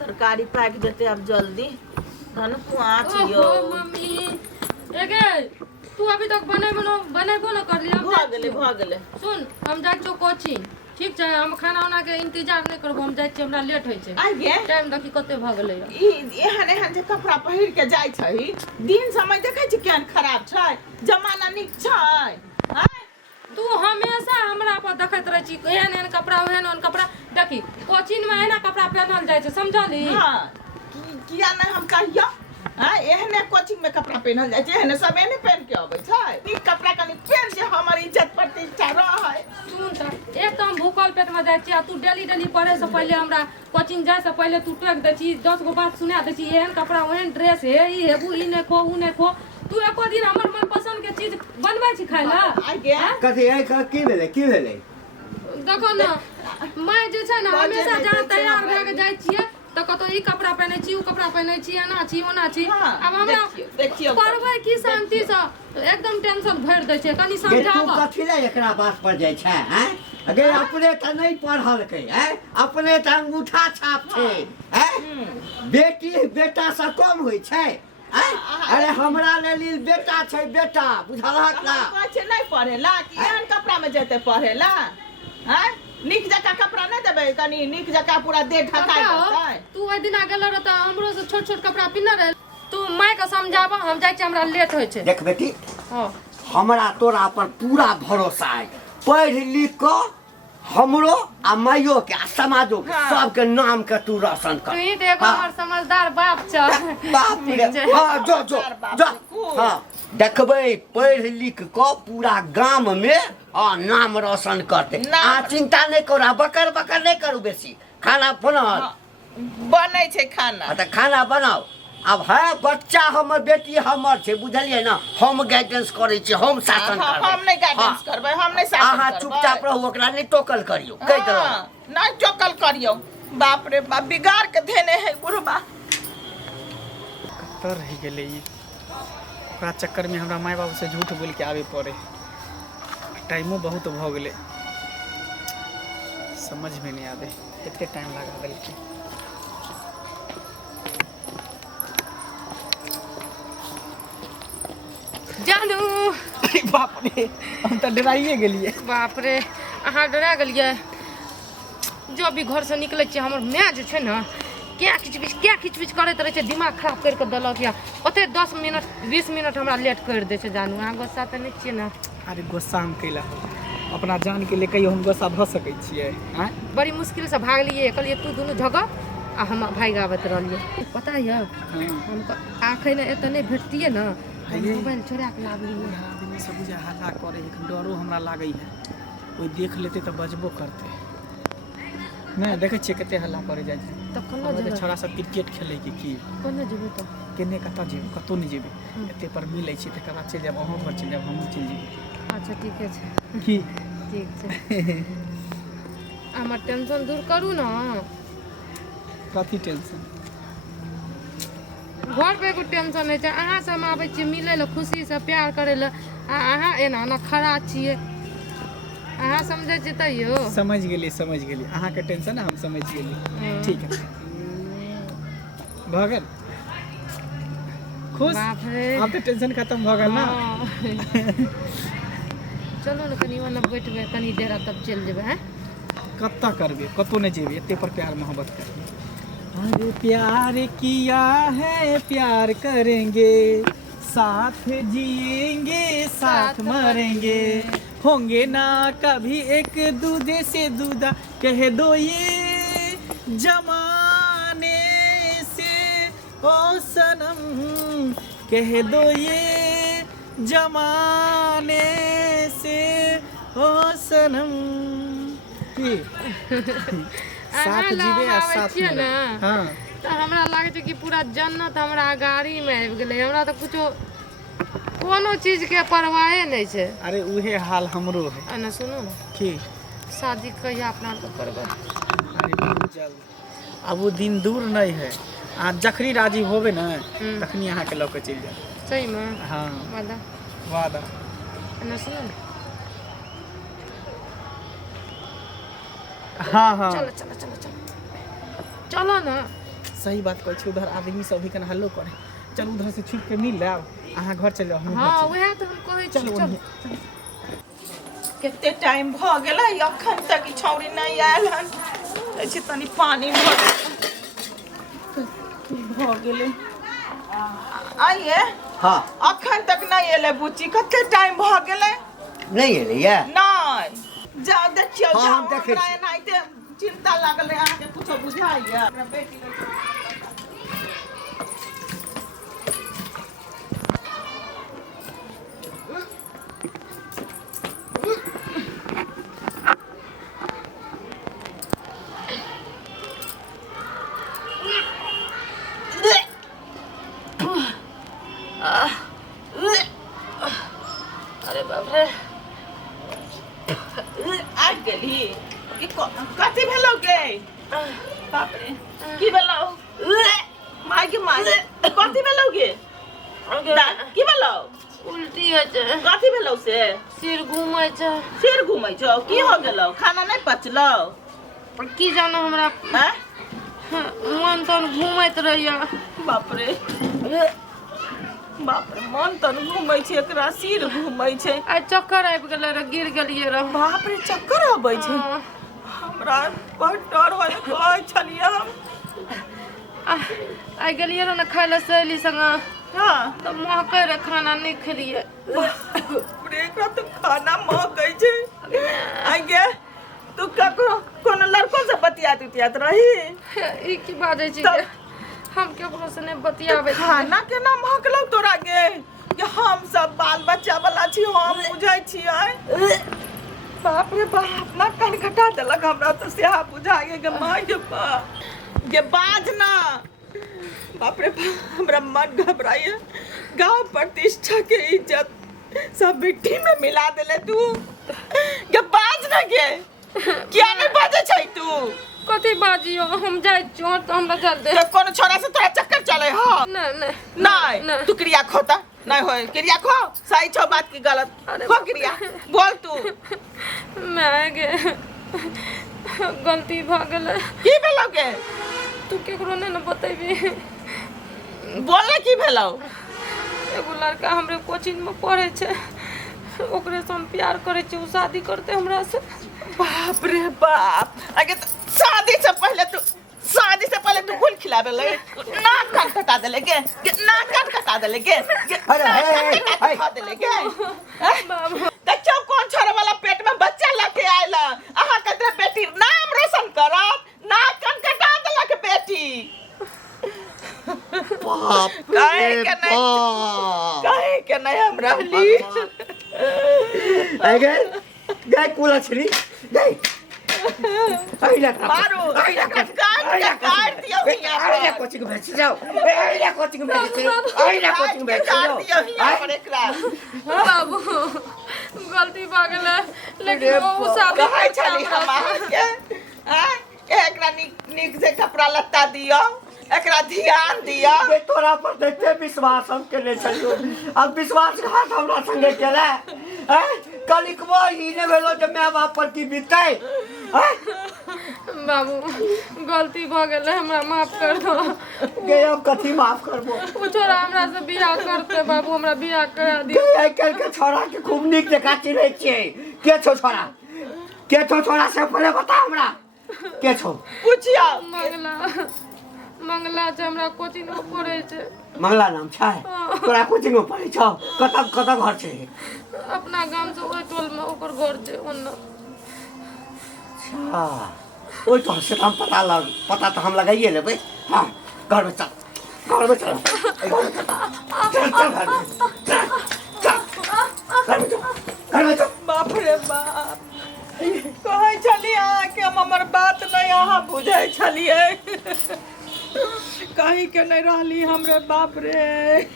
तरकारी पाक देते अब जल्दी धन कुआच यो मम्मी एगे तू अभी तक बनेबो न कर लिया भ गेले सुन हम जाय छो कोचिंग ठीक छै हम खाना उना के इंतजार नहीं करबो हम जाय छी हमरा लेट होय छै आ गे टाइम देखी कते भ गेलै एहन एहन जे कपड़ा पहिर के जाय छही दिन समय देखै छी केहन खराब छै जमाना नीक छै तू हमेशा हमरा पर देखैत रह छी एहन एहन कपड़ा ओहन कपड़ा देखी कोचिंग में एना कपड़ा पहनल जाय छै समझली हां किया नहीं हम कहियो एहने कोचिंग में कपड़ा पहनल जाय छै एहने सब एहने पहन के आबै छै नीक कपड़ा कनी पहन जे हमर इज्जत प्रतिष्ठा रहै सुन त एकदम भूखल पेट में जाय छी आ तू डेली पढ़े से पहले हमरा कोचिंग जाय से पहले तू टोक दै छी 10 गो बात सुना दै छी एहन कपड़ा ओहन ड्रेस हे ई हेबू ई नहीं खो ऊ नहीं खो तू एको दिन हमर मन पसंद के चीज बनबै छी खाय ला कथी है की भेलै देखो ना मैं जे छै ना हमेशा जहाँ तैयार भए के जाय छियै तो कतो ई कपड़ा पहने छी ऊ कपड़ा पहने छी एना छी ओना छी अब हमरा देखियो पढ़बै की शांति से एकदम टेंशन भर दै छै कनी समझावा तू कथी ले एकरा बात पर जाय छै हैं अगर अपने त नहीं पढ़ल के हैं अपने त अंगूठा छाप छै हैं बेटी बेटा से कम होय छै अरे हमरा लेली बेटा छै बेटा बुझलहक ना कहै नहीं पढ़ेला कि एहन कपड़ा में जेते पढ़ेला हैं निक जका कपड़ा नहीं देबे कनी निक जका पूरा देह ढकाई रहतै तू ओइ दिन गेल रह त हमरो से छोट छोट कपड़ा पिन्ह रहे तू माय के समझावा हम जाय छी हमरा लेट होय छै देख बेटी हमरा तोरा पर पूरा भरोसा है पढ़ लिख के हमरो आ माइयो के आ समाजो के सबके नाम के तू रोशन कर तू देखो हमर समझदार बाप छ बाप रे हां जो हां देखबै पढ़ लिख के पूरा गांव में नाम रोशन करते आ चिंता नहीं करू बकर नहीं करू बेसी खाना बनाओ बनै छै खाना त खाना बनाओ अब है बच्चा हमर बेटी हमर छै बुझलिए ना हम गाइडेंस करै छी हम शासन करबै हम नहीं गाइडेंस करबै हम नहीं शासन अहाँ चुपचाप रहू ओकरा नहीं टोकल करियो कह दो नहीं टोकल करियो बाप रे बाप बिगाड़ के देने है बुढ़बा कत रह गेलै ई ओकरा चक्कर में हमरा माय बाबू से झूठ बोल के आवे पड़े टाइमो बहुत भ गेलै समझ में नहीं आवे कते टाइम लगा देलकै जानू अरे बाप रे हम त डराइए गेलिए बाप रे अहाँ डरा गेलिए जो भी घर से निकले छी हमर माय जे छै ना क्या खिचबिच करैत रहे छै दिमाग खराब करके देलक या ओते 10 मिनट 20 मिनट हमरा लेट कर दे छै जानू अहाँ गुस्सा त नहीं छियै ना अरे गुस्सा हम कैला अपना जान के लेके हम गुस्सा भ सकै छियै हैं बड़ी मुश्किल से भागलिए कहलिए तू दुनू झगड़ आ हम भाग आबत रहलिए पता है हम आखै ने एत नहीं भेटतिए ना मोबाइल चोरा के लाबलिए आदमी सब बुझा हल्ला करे है डरो हमरा लागै है कोई देख लेते तो बजबो करते नहीं देखे छियै कते हल्ला करे जाइ छै त कोना जेबै छोरा सब क्रिकेट खेले की कोना जेबै त केने कतऽ जेबै कतौ नहीं जेबै एते पर मिलै छै तकर बाद चलि जाब अहाँ पर चलि जाब हमहूँ चलि जेबै अच्छा ठीक है की ठीक छै हमर टेंशन दूर करू ना कथी टेंशन घर पे एगो टेंशन है छै अहाँ से हम आबै छियै मिलै लए खुशी से प्यार करै लए आ अहाँ एना ना खड़ा छियै अहाँ समझै छियै तैयो समझ गेली अहाँ के टेंशन है हम समझ गेली ठीक है भ गेल खुश बाप रे अब तो टेंशन खत्म भ गेल ना चलो ना कनी वहाँ बैठबै कनी देर तब चल जेबै हैं कत्ता करबे कतो नहीं जेबे एते पर प्यार मोहब्बत करबे अरे प्यार किया है प्यार करेंगे साथ जिएंगे साथ मरेंगे होंगे ना कभी एक दूजे से दूधा कह दो ये जमाने से ओ सनम कह दो ये जमाने से ओ सनम की साथ जीवे आ साथ मरे हां त हमरा लागे छै कि पूरा जन्नत हमरा गाड़ी में आबि गेलै हमरा त कुछो कोनो चीज के परवाह नहीं छै अरे उहे हाल हमरो है अना सुनो ना की शादी कहिया अपना तो करबै अरे बहुत जल्द अब वो दिन दूर नहीं है आ जखनी राजी होबे ना तखनी अहाँ के लौके चल जाए सही में हां वादा अना सुनो ना हाँ हाँ चलो ना सही बात कहै छी, उधर आदमी सब भी कन हल्लो करे। चल उधर से छुप के मिल लेब, अहाँ घर चल जाओ। हाँ वह तो हम कहै छी। चल कितने टाइम भ गेलै अखन तक ई छौरी नहीं आयल हन। ऐसे तनी पानी भ गेलै। आइए हाँ अखन तक नहीं एले बुच्ची, कते टाइम भ गेलै नहीं एलियै। नहीं जा देखियो। हाँ, जा हम देखै छी। एनाहिते चिंता लागल है, अहाँके कुछो बुझाइया? हमरा बेटी अरे बाप रे आ गेली कि कथी भेलौ गे? बाप रे की भेलौ? माय के माय कथी भेलौ गे? की भेलौ? उल्टी है जे। कथी भेलौ से? सिर घूमै छै। सिर घूमै छौ? की हो गेलौ? खाना नहीं पचलौ? की जानो हमरा हैं? मन तन घूमैत रहैया। बाप रे बाप रे मन तन घूमै छै, एकरा सिर घूमै छै। आइ चक्कर आबि गेलै रे, गिर गेलियै रे। बाप रे चक्कर आबै छै? हमरा बड़ डर होय कहै छलियै हम। आइ गेलियै रे ने खाय लए सहेली संगे, हाँ तऽ महकै रे, खाना नहीं खेलियै। बाप रे एकरा तो खाना महकै छै। आइ गे तू ककरो कोनो लड़को से बतियात रही? ई की बाजै छी तब- गे? हम केकरो से नहीं बतियाबै छी। खाना केना महकलौ तोरा गे? कि हम सब बाल बच्चा वाला छी, हम बुझै छियै। बाप रे बाप ना कान कटा देलक हमरा तो सेहा बुझा गे माय गे बा गे बाज ना। बाप रे बाप हमरा मन घबराइए। गांव प्रतिष्ठा के इज्जत सब मिट्टी में मिला देले तू। गे बाज ना गे, किया नहीं बाजे छै तू? कथी बाजियो? हम जाइ छियो तो हमरा चल दे। जे कोनो छोरा से तोरा चक्कर चले हां? नहीं नहीं नहीं नहीं। तू क्रिया खोता नहीं होय। क्रिया खो, सही छो बात की गलत? खो क्रिया बोल तू। मैं गे गलती भ गेलै। की भेलौ गे? तू केकरो नहीं न बतेबी? बोल ना की भेलौ? एगो लड़का हमरे कोचिंग में पढ़े छै, ओकरे से हम प्यार करे छी, उ शादी करते हमरा से। बाप रे बाप, आगे तो शादी से पहले तू गुल खिलावे ले, नाक कान कटा देले गे, नाक कान कटा देले गे, अरे, हे, खा देले गे। देखो कौन छोरे वाला पेट में बच्चा लेके आइला, अहाँ कतरे बेटी नाम रोशन करत, नाक कान कटा देलक बेटी। बाप काहे रे के नहीं? बाप। काहे के नहीं हम रहली? आइ गए गए कुलछरी गए। आइला मारू, काट दियो हियां पर। आइला कोचिंग भेज जाओ। आइला कोचिंग भेज जाओ। आइला कोचिंग भेज काट दियो जाओ। हियां पर एकरा। बाबू गलती भ गेलै, लेकिन उ शादी कहै करते छली हमरा हम से। अहाँके हैं? एकरा नीक से कपड़ा लत्ता दियो, एकरा ध्यान दियो। बे तोरा पर देखते विश्वास हम केने छलियो, अब विश्वासघात हमरा संगे केले। हैं? कनिकबो ई ने भेलो जे माय बाप पर की बीतै? हैं? बाबू गलती भ गेलै, हमरा माफ कर दो। गे अब कथी माफ करबो? उ छोरा हमरा से बियाह करते बाबू, हमरा बियाह करा दी। गे आइ काल्हि के छोरा के खूब नीक जकाँ चिन्है छियै। के छौ छोरा? के छौ छोरा से पहिले बता हमरा। के छौ? पूछियो। मंगला छै, हमरा कोचिंग में पढ़े छै। मंगला नाम छै? तोरा कोचिंग में पढ़ै छौ? कतऽ घर छै? अपना गांव से ओइ टोल में ओकर घर छै ओन्ने। अच्छा ओइ टोल से हम पता तो हम लगाइए लेबै। हाँ घर में चल, घर में चल, चल घर में चल, घर में चल। बाप रे बाप, कहै छली अहाँके हम हमर बात नहीं अहाँ बुझै छलियै। कहीं के नहीं रहली हमरे बाप रे।